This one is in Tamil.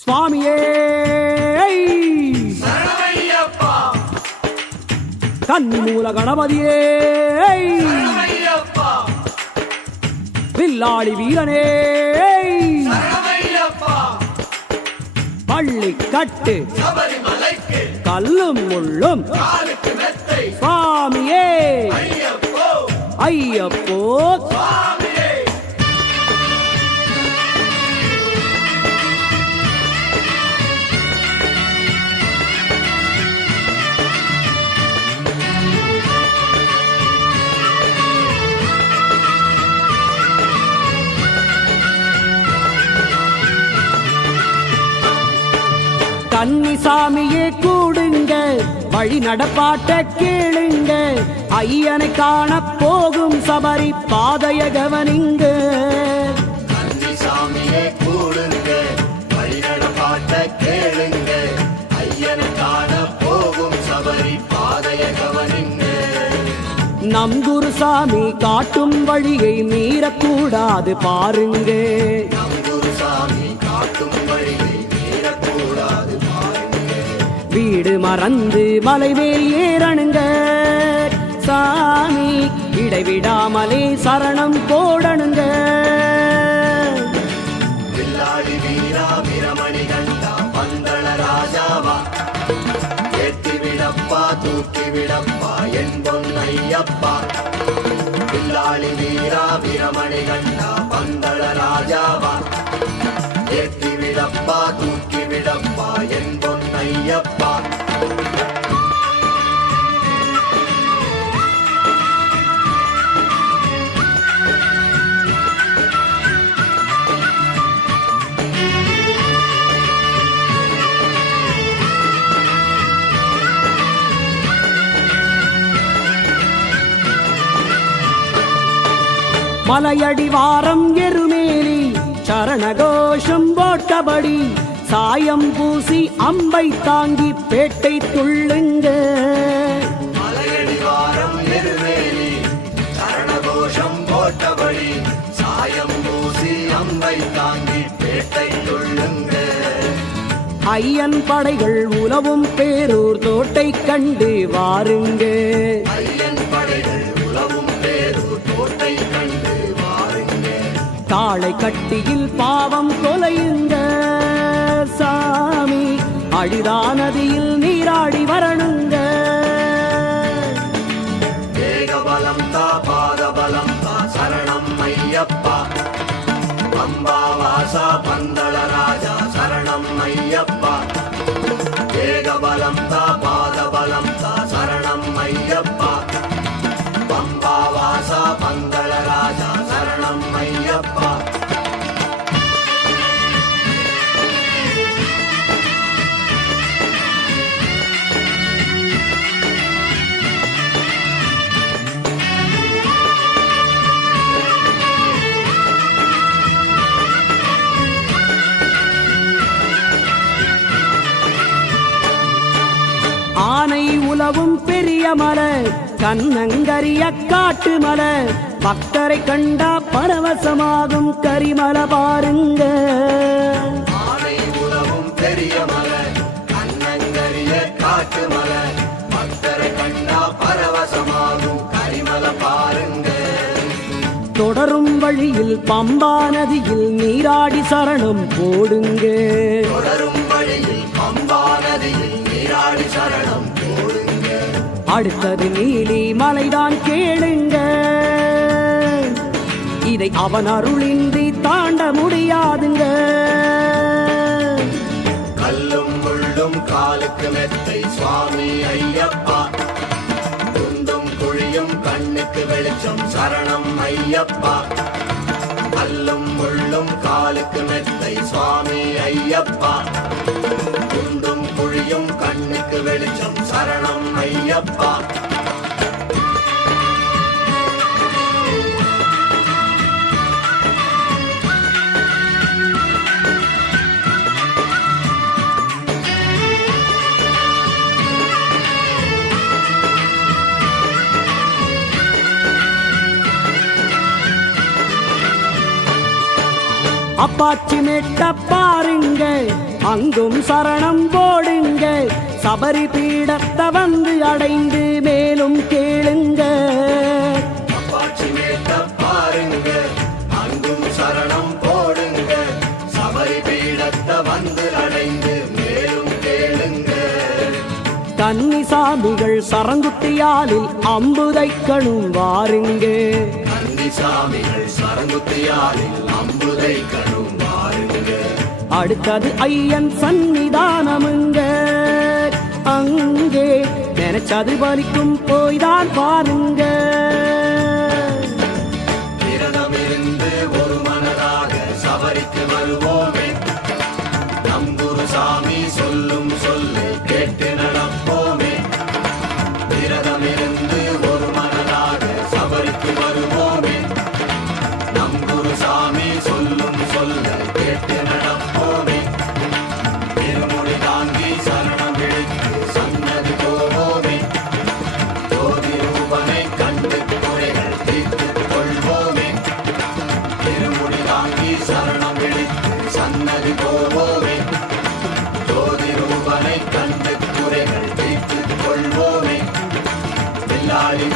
சுவாமியே சரணமையப்பா, கன்னி மூல கணபதியே சரணமையப்பா, வில்லாளி வீரனே சரணமையப்பா, பள்ளி கட்டு சபரிமலைக்கு கல்லும் முள்ளும் காலுக்கு மெத்தை சுவாமியே ஐயப்போ, ஐயப்போ சுவாமியே. கன்னிசாமியே கூடுங்க, வழி நடப்பாட்ட கேளுங்க, ஐயனை காண போகும் சபரி பாதைய கவனிங்க. கன்னிசாமியே கூடுங்க, வழிநடப்பாட்ட கேளுங்க, ஐயனை காண போகும் சபரி பாதைய கவனிங்க. நம் குருசாமி காட்டும் வழியை மீறக்கூடாது பாருங்க. நம் குருசாமி காட்டும் வழியை மீறக்கூடாது பாருங்க. வீடு மறந்து மலைவேல் ஏறணுங்க, சாமி இடைவிடாமலே சரணம் போடணுங்க. வில்லாடி வீரா வீரமணி கண்டா பந்தள ராஜாவா, ஏற்றி விடப்பா தூக்கி விடப்பா என் பொன்னையப்பா. வில்லாளி வீரா வீரமணி கண்டா பந்தள ராஜாவா, ஏற்றி விடப்பா தூக்கி விடப்பா என் பொன்னையப்பா. மலையடிவாரம் எருமேலி சரணகோஷம் போட்டபடி, சாயம் பூசி அம்பை தாங்கி பேட்டை துள்ளுங்க. மலையடிவாரம் நெருவேலி சரணகோஷம் போட்டபடி, சாயம் பூசி அம்பை தாங்கி பேட்டை துள்ளுங்க. ஐயன் படைகள் உலவும் பேரூர் தோட்டை கண்டு வாருங்க. ஐயன் படைகள் உலவும் பேரூர் தோட்டை கண்டு வாருங்க. தாளை கட்டியில் பாவம் கொலையுங்க, சாமி அழிதா நதியில் நீராடி வரணுங்க. தேகபலம் தா பாதபலம் தா சரணம் ஐயப்பா. பம்பாவாசா பந்தள ராஜா சரணம் ஐயப்பா. தேகபலம் தா பாதபலம் தா சரணம் ஐயப்பா. பம்பாவாசா பந்தள ராஜா சரணம் ஐயப்பா. ஆனை உலவும் பெரிய மலை, கண்ணங்கரிய காட்டு மலை, பக்தரை கண்டா பரவசமாகும் கரிமலை பாருங்க. ஆனை உலவும் பெரிய மலை, கண்ணங்கரிய காட்டு மலை, பக்தரை கண்டா பரவசமாகும் கரிமலை பாருங்க. தொடரும் வழியில் பம்பா நதியில் நீராடி சரணம் போடுங்க. தொடரும் வழியில் பம்பா நதியில் நீராடி சரணம் போடுங்க. அடுத்தது நீலி மலைதான் கேளுங்க, இதை அவன் அருளின்றி தாண்ட முடியாதுங்க. கல்லும் முள்ளும் காலுக்கு மெத்தை சுவாமி ஐயப்பா. குண்டும் குழியும் கண்ணுக்கு வெளிச்சம் சரணம் ஐயப்பா. கல்லும் முள்ளும் காலுக்கு மெத்தை சுவாமி ஐயப்பா. குண்டும் குழியும் கண்ணுக்கு வெளிச்சம் சரணம் ஐயப்பா. அப்பாச்சி மெட்ட பாருங்க, அங்கும் சரணம் போடுங்க, சபரி பீடத்தை வந்து அடைந்து மேலும் கேளுங்க. அப்பாச்சி மேட்ட பாருங்க, அங்கும் சரணம் போடுங்க, சபரி பீடத்தை வந்து அடைந்து மேலும் கேளுங்க. கன்னிசாமிகள் சரங்குத்தியாலில் அம்புதைக்கணும் வாருங்க. கன்னிசாமிகள் சரங்குத்தியாலில் அம்புதைக்கணும் வாருங்க. அடுத்தது ஐயன் சன்னிதானமுங்க, அங்கே நினைச்சது பலிக்கும் போய்தான் பாருங்க. விரதமிருந்து ஒரு மனதாக சபரிக்கு வருவோமே, நம் குருசாமி சொல்லும் சொல்லை கேட்டு நடப்போமே. விரதமிருந்து ஒரு மனதாக சபரிக்கு வருவோமே, நம் குருசாமி சொல்லும் சொல்லை கேட்டு நடப்போமே. திருமுடி தாங்கி சரணம் விழித்து சன்னதி போவோமே, ஜோதி ரூபனை கண்டு குறைகள் தீர்த்துக் கொள்வோமே. திருமுடி தாங்கி சரணம் விழித்து சன்னதி போவோமே, ஜோதி ரூபனை கண்டு குறைகள் தீர்த்துக் கொள்வோமே. வில்லாளி